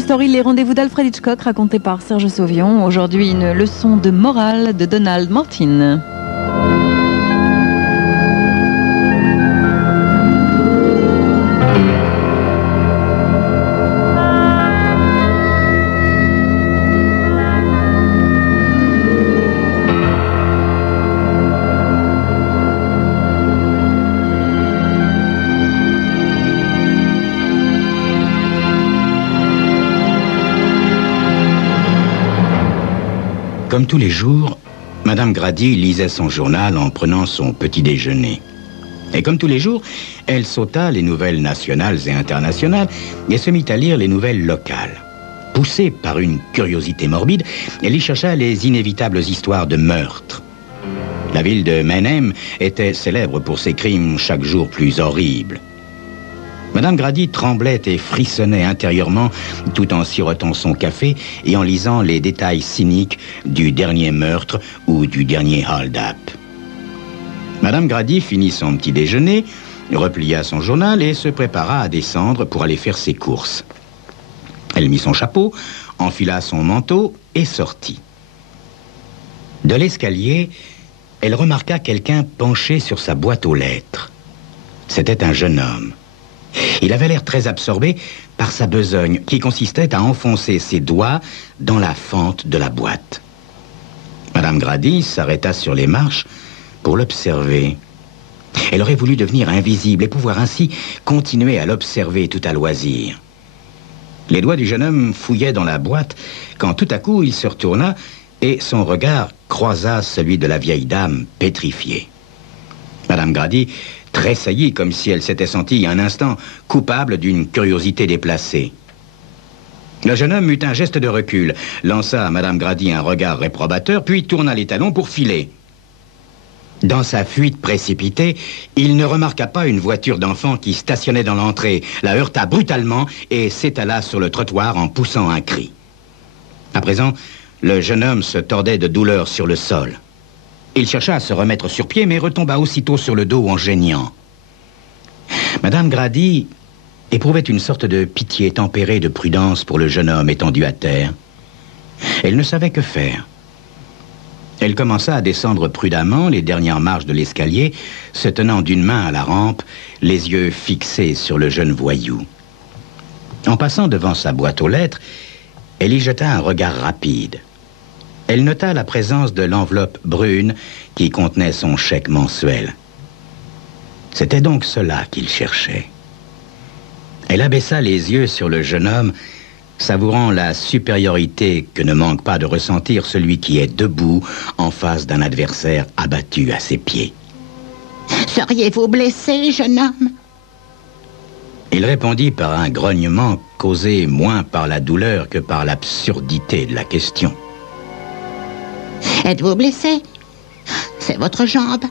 Crime Story, les rendez-vous d'Alfred Hitchcock racontés par Serge Sauvion. Aujourd'hui, une leçon de morale de Donald Martin. Comme tous les jours, Madame Grady lisait son journal en prenant son petit déjeuner. Et comme tous les jours, elle sauta les nouvelles nationales et internationales et se mit à lire les nouvelles locales. Poussée par une curiosité morbide, elle y chercha les inévitables histoires de meurtres. La ville de Menem était célèbre pour ses crimes chaque jour plus horribles. Madame Grady tremblait et frissonnait intérieurement tout en sirotant son café et en lisant les détails cyniques du dernier meurtre ou du dernier hold-up. Madame Grady finit son petit déjeuner, replia son journal et se prépara à descendre pour aller faire ses courses. Elle mit son chapeau, enfila son manteau et sortit. De l'escalier, elle remarqua quelqu'un penché sur sa boîte aux lettres. C'était un jeune homme. Il avait l'air très absorbé par sa besogne, qui consistait à enfoncer ses doigts dans la fente de la boîte. Madame Grady s'arrêta sur les marches pour l'observer. Elle aurait voulu devenir invisible et pouvoir ainsi continuer à l'observer tout à loisir. Les doigts du jeune homme fouillaient dans la boîte quand tout à coup il se retourna et son regard croisa celui de la vieille dame pétrifiée. Madame Grady tressaillit comme si elle s'était sentie un instant coupable d'une curiosité déplacée. Le jeune homme eut un geste de recul, lança à Madame Grady un regard réprobateur, puis tourna les talons pour filer. Dans sa fuite précipitée, il ne remarqua pas une voiture d'enfant qui stationnait dans l'entrée, la heurta brutalement et s'étala sur le trottoir en poussant un cri. À présent, le jeune homme se tordait de douleur sur le sol. Il chercha à se remettre sur pied, mais retomba aussitôt sur le dos en geignant. Madame Grady éprouvait une sorte de pitié tempérée de prudence pour le jeune homme étendu à terre. Elle ne savait que faire. Elle commença à descendre prudemment les dernières marches de l'escalier, se tenant d'une main à la rampe, les yeux fixés sur le jeune voyou. En passant devant sa boîte aux lettres, elle y jeta un regard rapide. Elle nota la présence de l'enveloppe brune qui contenait son chèque mensuel. C'était donc cela qu'il cherchait. Elle abaissa les yeux sur le jeune homme, savourant la supériorité que ne manque pas de ressentir celui qui est debout en face d'un adversaire abattu à ses pieds. « Seriez-vous blessé, jeune homme ?» Il répondit par un grognement causé moins par la douleur que par l'absurdité de la question. Êtes-vous blessé? C'est votre jambe.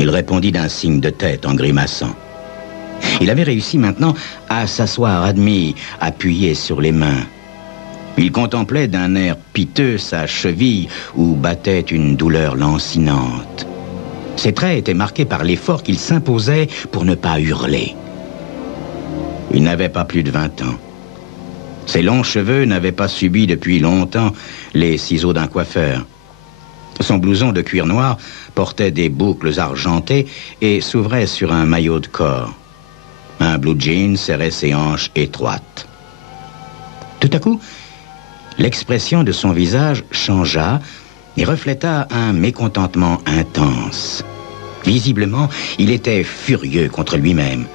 Il répondit d'un signe de tête en grimaçant. Il avait réussi maintenant à s'asseoir à demi, appuyé sur les mains. Il contemplait d'un air piteux sa cheville où battait une douleur lancinante. Ses traits étaient marqués par l'effort qu'il s'imposait pour ne pas hurler. Il n'avait pas plus de 20 ans. Ses longs cheveux n'avaient pas subi depuis longtemps les ciseaux d'un coiffeur. Son blouson de cuir noir portait des boucles argentées et s'ouvrait sur un maillot de corps. Un blue jean serrait ses hanches étroites. Tout à coup, l'expression de son visage changea et refléta un mécontentement intense. Visiblement, il était furieux contre lui-même.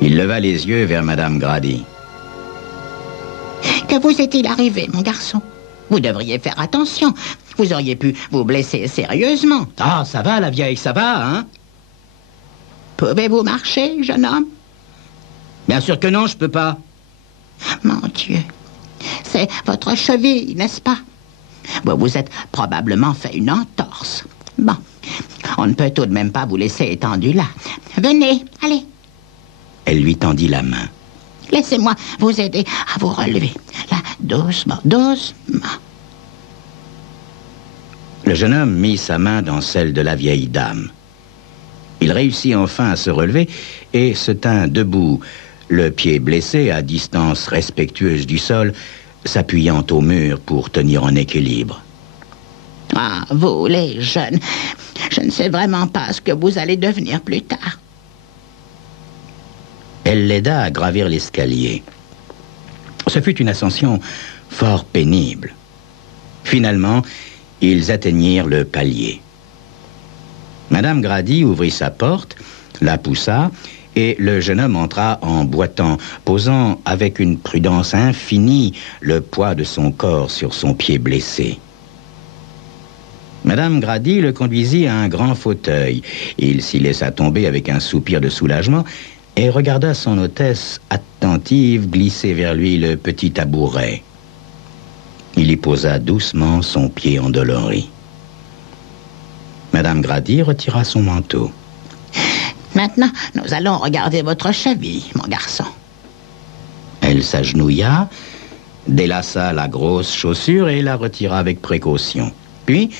Il leva les yeux vers Madame Grady. Que vous est-il arrivé, mon garçon? Vous devriez faire attention. Vous auriez pu vous blesser sérieusement. Ah, ça va, la vieille, ça va, hein? Pouvez-vous marcher, jeune homme? Bien sûr que non, je peux pas. Mon Dieu, c'est votre cheville, n'est-ce pas? Vous vous êtes probablement fait une entorse. Bon, on ne peut tout de même pas vous laisser étendu là. Venez, allez. Elle lui tendit la main. Laissez-moi vous aider à vous relever. Là, doucement, doucement. Le jeune homme mit sa main dans celle de la vieille dame. Il réussit enfin à se relever et se tint debout, le pied blessé à distance respectueuse du sol, s'appuyant au mur pour tenir en équilibre. Ah, vous, les jeunes, je ne sais vraiment pas ce que vous allez devenir plus tard. Elle l'aida à gravir l'escalier. Ce fut une ascension fort pénible. Finalement, ils atteignirent le palier. Madame Grady ouvrit sa porte, la poussa, et le jeune homme entra en boitant, posant avec une prudence infinie le poids de son corps sur son pied blessé. Madame Grady le conduisit à un grand fauteuil. Il s'y laissa tomber avec un soupir de soulagement et regarda son hôtesse attentive glisser vers lui le petit tabouret. Il y posa doucement son pied endolori. Madame Grady retira son manteau. Maintenant, nous allons regarder votre cheville, mon garçon. Elle s'agenouilla, délaça la grosse chaussure et la retira avec précaution. Puis,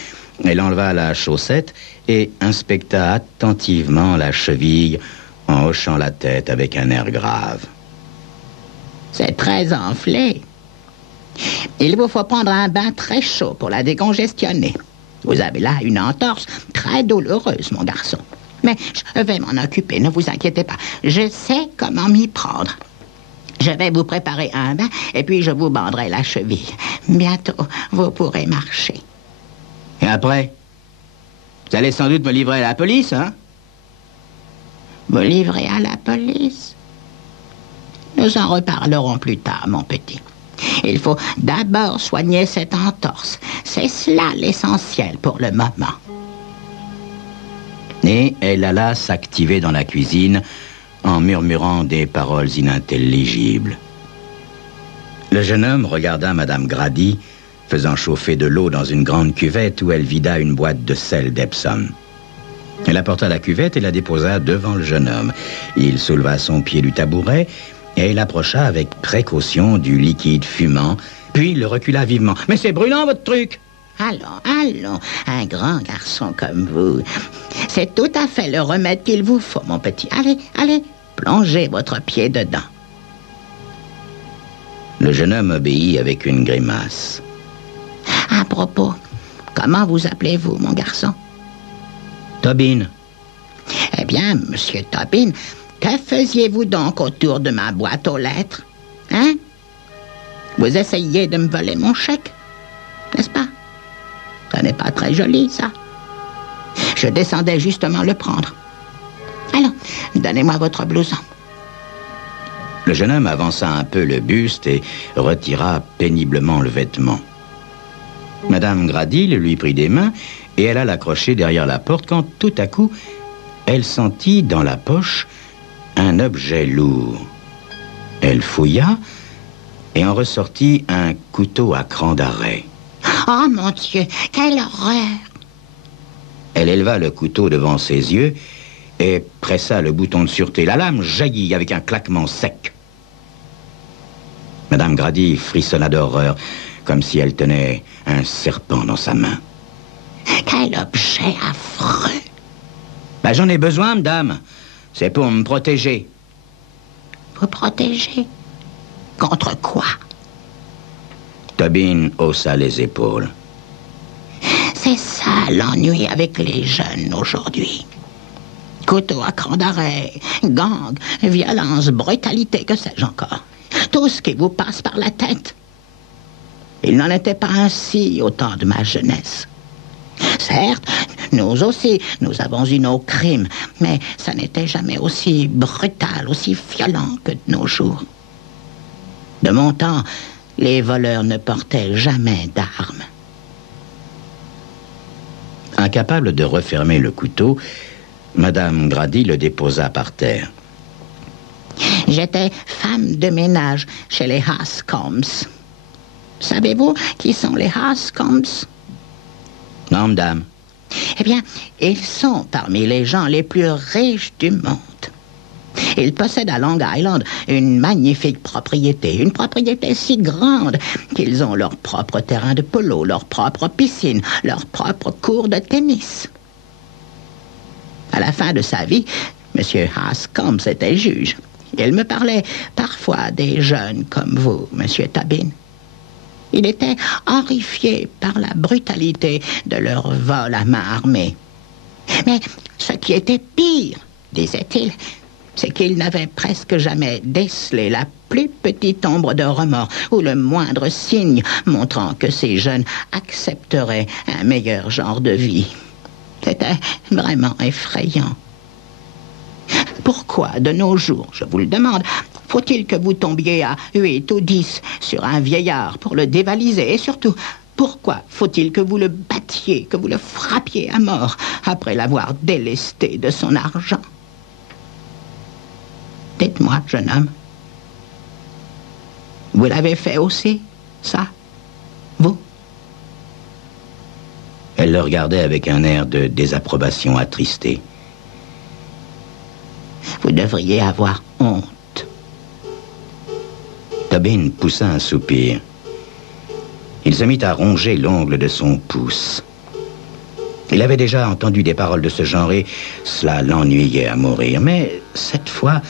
elle enleva la chaussette et inspecta attentivement la cheville en hochant la tête avec un air grave. C'est très enflé. Il vous faut prendre un bain très chaud pour la décongestionner. Vous avez là une entorse très douloureuse, mon garçon. Mais je vais m'en occuper, ne vous inquiétez pas. Je sais comment m'y prendre. Je vais vous préparer un bain et puis je vous banderai la cheville. Bientôt, vous pourrez marcher. Et après? Vous allez sans doute me livrer à la police, hein? Vous livrez à la police? Nous en reparlerons plus tard, mon petit. Il faut d'abord soigner cette entorse. C'est cela l'essentiel pour le moment. Et elle alla s'activer dans la cuisine en murmurant des paroles inintelligibles. Le jeune homme regarda Madame Grady, faisant chauffer de l'eau dans une grande cuvette où elle vida une boîte de sel d'Epsom. Elle apporta la cuvette et la déposa devant le jeune homme. Il souleva son pied du tabouret et il approcha avec précaution du liquide fumant, puis le recula vivement. « Mais c'est brûlant, votre truc !» Allons, un grand garçon comme vous. C'est tout à fait le remède qu'il vous faut, mon petit. Allez, plongez votre pied dedans. Le jeune homme obéit avec une grimace. À propos, comment vous appelez-vous, mon garçon? Tobin. Eh bien, monsieur Tobin, que faisiez-vous donc autour de ma boîte aux lettres? Hein? Vous essayez de me voler mon chèque, n'est-ce pas? Ce n'est pas très joli, ça. Je descendais justement le prendre. Alors, donnez-moi votre blouson. Le jeune homme avança un peu le buste et retira péniblement le vêtement. Madame Grady le lui prit des mains et elle alla l'accrocher derrière la porte quand, tout à coup, elle sentit dans la poche un objet lourd. Elle fouilla et en ressortit un couteau à cran d'arrêt. Oh, mon Dieu, quelle horreur! Elle éleva le couteau devant ses yeux et pressa le bouton de sûreté. La lame jaillit avec un claquement sec. Madame Grady frissonna d'horreur, comme si elle tenait un serpent dans sa main. Quel objet affreux! J'en ai besoin, madame. C'est pour me protéger. Vous protéger? Contre quoi? Tobin haussa les épaules. C'est ça l'ennui avec les jeunes aujourd'hui. Couteau à cran d'arrêt, gang, violence, brutalité, que sais-je encore. Tout ce qui vous passe par la tête. Il n'en était pas ainsi au temps de ma jeunesse. Certes, nous aussi, nous avons eu nos crimes, mais ça n'était jamais aussi brutal, aussi violent que de nos jours. De mon temps, les voleurs ne portaient jamais d'armes. Incapable de refermer le couteau, Madame Grady le déposa par terre. J'étais femme de ménage chez les Hanscombs. Savez-vous qui sont les Hanscombs? Non, madame. Eh bien, ils sont parmi les gens les plus riches du monde. Ils possèdent à Long Island une magnifique propriété, une propriété si grande qu'ils ont leur propre terrain de polo, leur propre piscine, leur propre cours de tennis. À la fin de sa vie, M. Hanscomb était juge. Il me parlait parfois des jeunes comme vous, Monsieur Tobin. Il était horrifié par la brutalité de leur vol à main armée. Mais ce qui était pire, disait-il, c'est qu'il n'avait presque jamais décelé la plus petite ombre de remords ou le moindre signe montrant que ces jeunes accepteraient un meilleur genre de vie. C'était vraiment effrayant. Pourquoi, de nos jours, je vous le demande, faut-il que vous tombiez à 8 ou 10 sur un vieillard pour le dévaliser? Et surtout, pourquoi faut-il que vous le battiez, que vous le frappiez à mort après l'avoir délesté de son argent? Dites-moi, jeune homme, vous l'avez fait aussi, ça, vous? Elle le regardait avec un air de désapprobation attristé. Vous devriez avoir honte. Tobin poussa un soupir. Il se mit à ronger l'ongle de son pouce. Il avait déjà entendu des paroles de ce genre et cela l'ennuyait à mourir. Mais cette fois,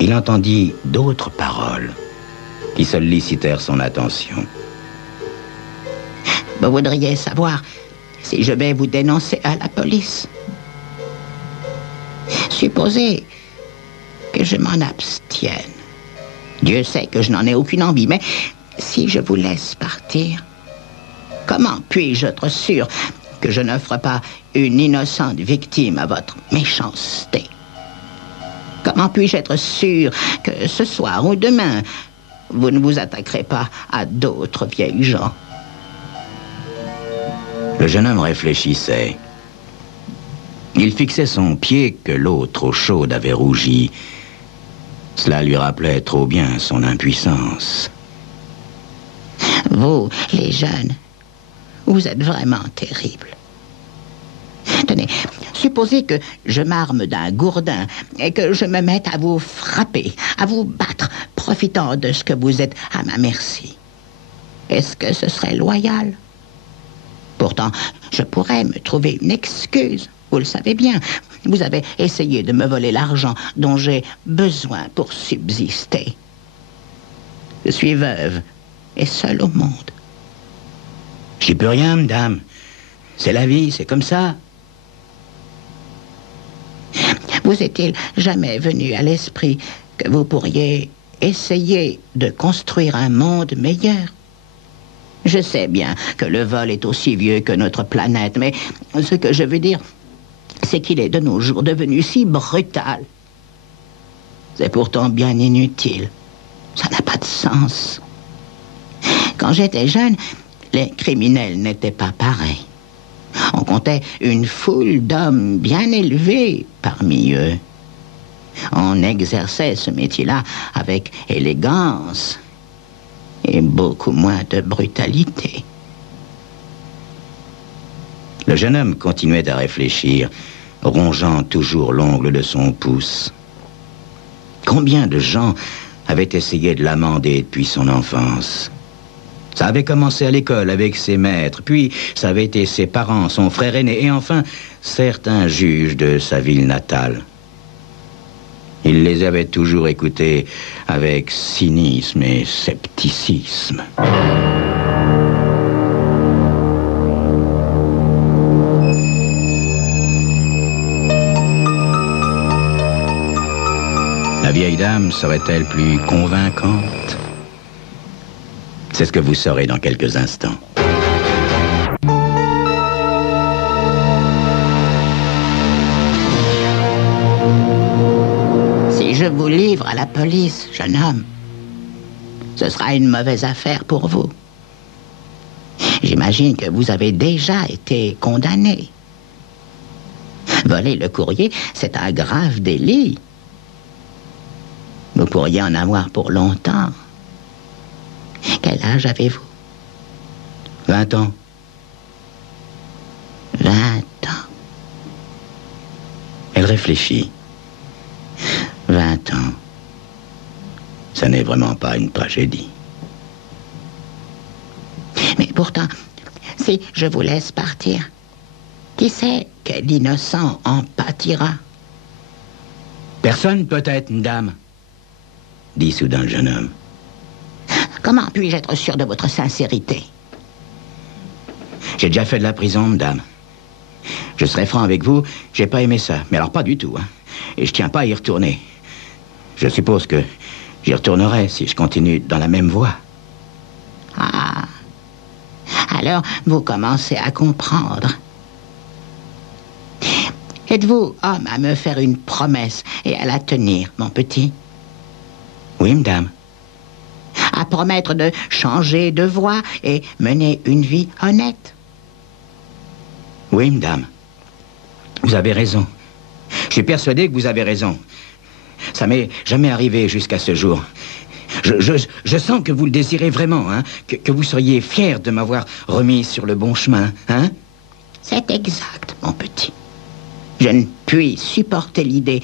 il entendit d'autres paroles qui sollicitèrent son attention. Vous voudriez savoir si je vais vous dénoncer à la police? Supposez que je m'en abstienne. Dieu sait que je n'en ai aucune envie, mais si je vous laisse partir, comment puis-je être sûr que je n'offre pas une innocente victime à votre méchanceté? Comment puis-je être sûr que ce soir ou demain, vous ne vous attaquerez pas à d'autres vieilles gens? Le jeune homme réfléchissait. Il fixait son pied que l'eau trop chaude avait rougi. Cela lui rappelait trop bien son impuissance. Vous, les jeunes, vous êtes vraiment terribles. Tenez, supposez que je m'arme d'un gourdin et que je me mette à vous frapper, à vous battre, profitant de ce que vous êtes à ma merci. Est-ce que ce serait loyal? Pourtant, je pourrais me trouver une excuse. Vous le savez bien, vous avez essayé de me voler l'argent dont j'ai besoin pour subsister. Je suis veuve et seule au monde. J'y peux rien, madame. C'est la vie, c'est comme ça. Vous est-il jamais venu à l'esprit que vous pourriez essayer de construire un monde meilleur? Je sais bien que le vol est aussi vieux que notre planète, mais ce que je veux dire, c'est qu'il est de nos jours devenu si brutal. C'est pourtant bien inutile. Ça n'a pas de sens. Quand j'étais jeune, les criminels n'étaient pas pareils. On comptait une foule d'hommes bien élevés parmi eux. On exerçait ce métier-là avec élégance et beaucoup moins de brutalité. Le jeune homme continuait à réfléchir, rongeant toujours l'ongle de son pouce. Combien de gens avaient essayé de l'amender depuis son enfance? Ça avait commencé à l'école avec ses maîtres, puis ça avait été ses parents, son frère aîné, et enfin certains juges de sa ville natale. Il les avait toujours écoutés avec cynisme et scepticisme. La vieille dame serait-elle plus convaincante? C'est ce que vous saurez dans quelques instants. Si je vous livre à la police, jeune homme, ce sera une mauvaise affaire pour vous. J'imagine que vous avez déjà été condamné. Voler le courrier, c'est un grave délit. Vous pourriez en avoir pour longtemps. Quel âge avez-vous? 20 ans. 20 ans. Elle réfléchit. 20 ans. Ça n'est vraiment pas une tragédie. Mais pourtant, si je vous laisse partir, qui sait quel innocent en pâtira? Personne peut-être, une dame. dit soudain le jeune homme. Comment puis-je être sûr de votre sincérité? J'ai déjà fait de la prison, madame. Je serai franc avec vous, j'ai pas aimé ça. Mais alors pas du tout, hein. Et je tiens pas à y retourner. Je suppose que j'y retournerai si je continue dans la même voie. Ah. Alors, vous commencez à comprendre. Êtes-vous homme à me faire une promesse et à la tenir, mon petit? Oui, madame. À promettre de changer de voie et mener une vie honnête? Oui, madame. Vous avez raison. Je suis persuadé que vous avez raison. Ça m'est jamais arrivé jusqu'à ce jour. Je sens que vous le désirez vraiment, hein, que vous seriez fier de m'avoir remis sur le bon chemin, hein? C'est exact, mon petit. Je ne puis supporter l'idée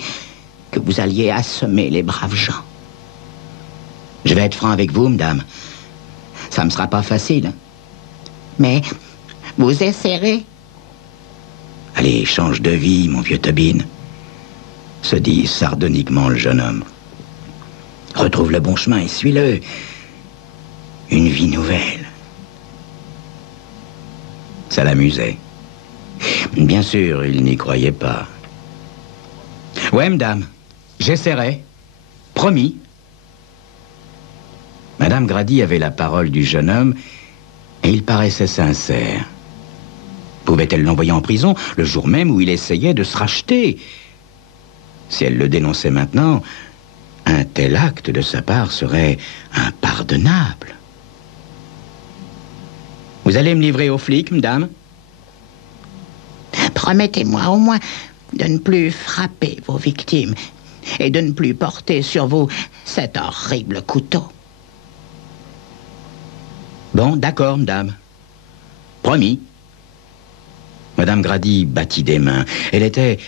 que vous alliez assommer les braves gens. Je vais être franc avec vous, madame. Ça me sera pas facile. Mais vous essaierez. Allez, change de vie, mon vieux Tobin, se dit sardoniquement le jeune homme. Retrouve le bon chemin et suis-le. Une vie nouvelle. Ça l'amusait. Bien sûr, il n'y croyait pas. Ouais, madame, j'essaierai. Promis. Madame Grady avait la parole du jeune homme et il paraissait sincère. Pouvait-elle l'envoyer en prison le jour même où il essayait de se racheter? Si elle le dénonçait maintenant, un tel acte de sa part serait impardonnable. Vous allez me livrer aux flics, madame? Promettez-moi au moins de ne plus frapper vos victimes et de ne plus porter sur vous cet horrible couteau. Bon, d'accord, madame. Promis. Madame Grady battit des mains. Elle était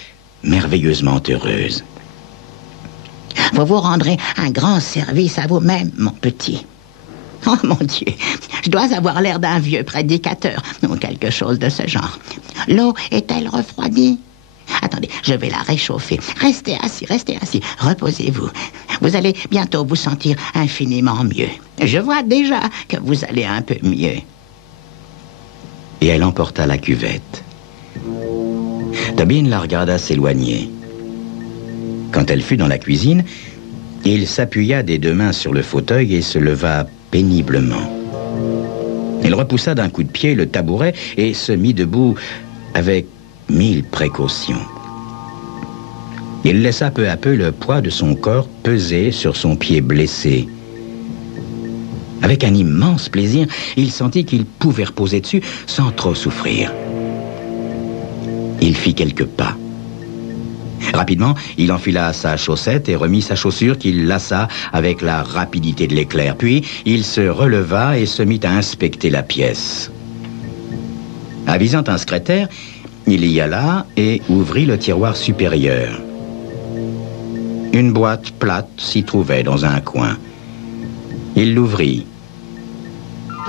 merveilleusement heureuse. Vous vous rendrez un grand service à vous-même, mon petit. Oh, mon Dieu, je dois avoir l'air d'un vieux prédicateur ou quelque chose de ce genre. L'eau est-elle refroidie? Attendez, je vais la réchauffer. Restez assis, reposez-vous. Vous allez bientôt vous sentir infiniment mieux. Je vois déjà que vous allez un peu mieux. Et elle emporta la cuvette. Tobin la regarda s'éloigner. Quand elle fut dans la cuisine, il s'appuya des deux mains sur le fauteuil et se leva péniblement. Il repoussa d'un coup de pied le tabouret et se mit debout avec 1000 précautions. Il laissa peu à peu le poids de son corps peser sur son pied blessé. Avec un immense plaisir, il sentit qu'il pouvait reposer dessus sans trop souffrir. Il fit quelques pas. Rapidement, il enfila sa chaussette et remit sa chaussure qu'il lassa avec la rapidité de l'éclair. Puis, il se releva et se mit à inspecter la pièce. Avisant un secrétaire, il y alla et ouvrit le tiroir supérieur. Une boîte plate s'y trouvait dans un coin. Il l'ouvrit.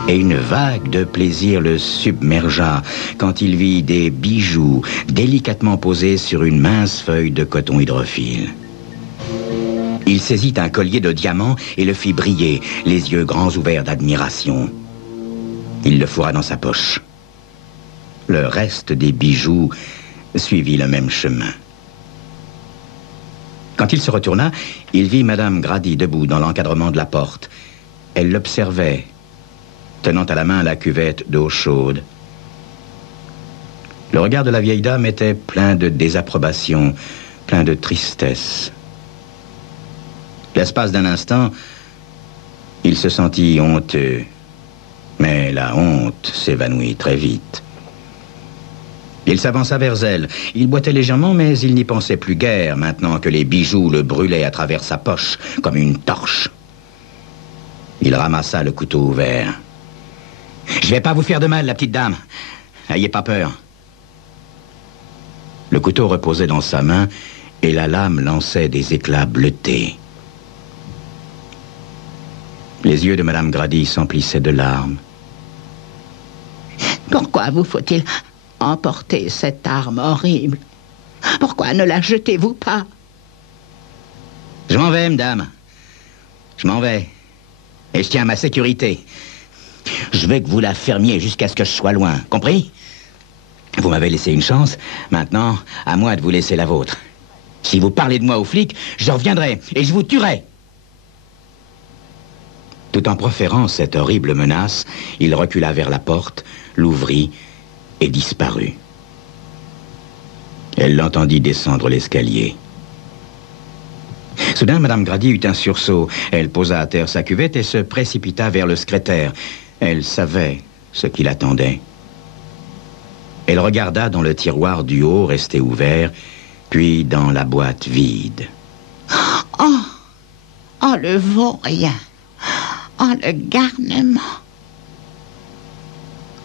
Et une vague de plaisir le submergea quand il vit des bijoux délicatement posés sur une mince feuille de coton hydrophile. Il saisit un collier de diamants et le fit briller, les yeux grands ouverts d'admiration. Il le fourra dans sa poche. Le reste des bijoux suivit le même chemin. Quand il se retourna, il vit Madame Grady debout dans l'encadrement de la porte. Elle l'observait, tenant à la main la cuvette d'eau chaude. Le regard de la vieille dame était plein de désapprobation, plein de tristesse. L'espace d'un instant, il se sentit honteux, mais la honte s'évanouit très vite. Il s'avança vers elle. Il boitait légèrement, mais il n'y pensait plus guère, maintenant que les bijoux le brûlaient à travers sa poche, comme une torche. Il ramassa le couteau ouvert. « Je vais pas vous faire de mal, la petite dame. N'ayez pas peur. » Le couteau reposait dans sa main et la lame lançait des éclats bleutés. Les yeux de Madame Grady s'emplissaient de larmes. « Pourquoi vous faut-il emporter cette arme horrible? Pourquoi ne la jetez-vous pas? » « Je m'en vais, madame. Je m'en vais. Et je tiens à ma sécurité. Je veux que vous la fermiez jusqu'à ce que je sois loin. Compris? Vous m'avez laissé une chance. Maintenant, à moi de vous laisser la vôtre. Si vous parlez de moi aux flics, je reviendrai et je vous tuerai. Tout en proférant cette horrible menace, il recula vers la porte, l'ouvrit et disparut. Elle l'entendit descendre l'escalier. Soudain, Madame Grady eut un sursaut. Elle posa à terre sa cuvette et se précipita vers le secrétaire. Elle savait ce qui l'attendait. Elle regarda dans le tiroir du haut resté ouvert, puis dans la boîte vide. Oh, le vaurien. Oh, le garnement.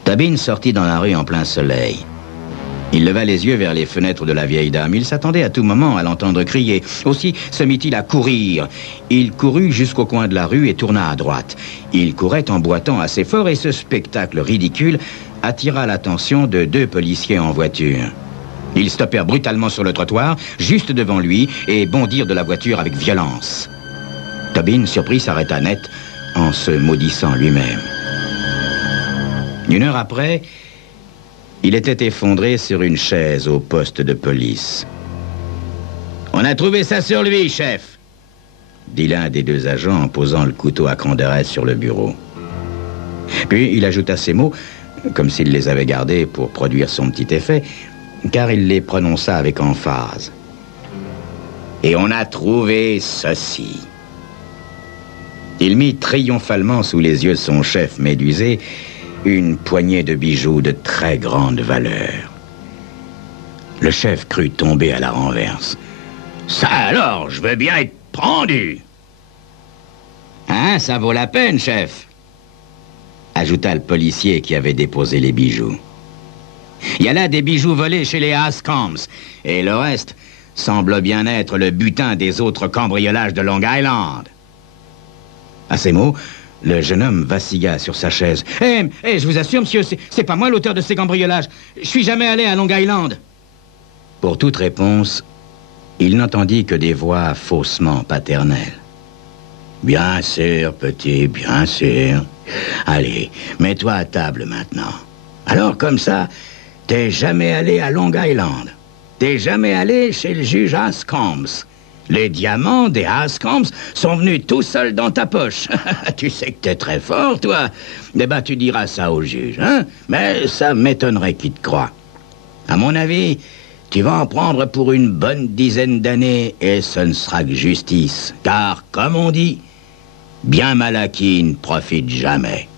Tobin sortit dans la rue en plein soleil. Il leva les yeux vers les fenêtres de la vieille dame. Il s'attendait à tout moment à l'entendre crier. Aussi se mit-il à courir. Il courut jusqu'au coin de la rue et tourna à droite. Il courait en boitant assez fort et ce spectacle ridicule attira l'attention de 2 policiers en voiture. Ils stoppèrent brutalement sur le trottoir, juste devant lui, et bondirent de la voiture avec violence. Tobin, surpris, s'arrêta net en se maudissant lui-même. 1 heure après, il était effondré sur une chaise au poste de police. « On a trouvé ça sur lui, chef !» dit l'un des 2 agents en posant le couteau à cran d'arrêt sur le bureau. Puis il ajouta ces mots, comme s'il les avait gardés pour produire son petit effet, car il les prononça avec emphase. « Et on a trouvé ceci. » Il mit triomphalement sous les yeux de son chef médusé une poignée de bijoux de très grande valeur. Le chef crut tomber à la renverse. « Ça alors, je veux bien être pendu !»« Hein, ça vaut la peine, chef !» ajouta le policier qui avait déposé les bijoux. « Il y a là des bijoux volés chez les Hanscombs, et le reste semble bien être le butin des autres cambriolages de Long Island. » À ces mots, le jeune homme vacilla sur sa chaise. « je vous assure, monsieur, c'est pas moi l'auteur de ces cambriolages. Je suis jamais allé à Long Island. » Pour toute réponse, il n'entendit que des voix faussement paternelles. « Bien sûr, petit, bien sûr. Allez, mets-toi à table maintenant. Alors, comme ça, t'es jamais allé à Long Island. T'es jamais allé chez le juge Hanscombs. Les diamants des Hanscombs sont venus tout seuls dans ta poche. Tu sais que t'es très fort, toi. Eh ben, tu diras ça au juge, hein? Mais ça m'étonnerait qu'il te croie. À mon avis, tu vas en prendre pour une bonne dizaine d'années et ce ne sera que justice. Car, comme on dit, bien mal acquis ne profite jamais.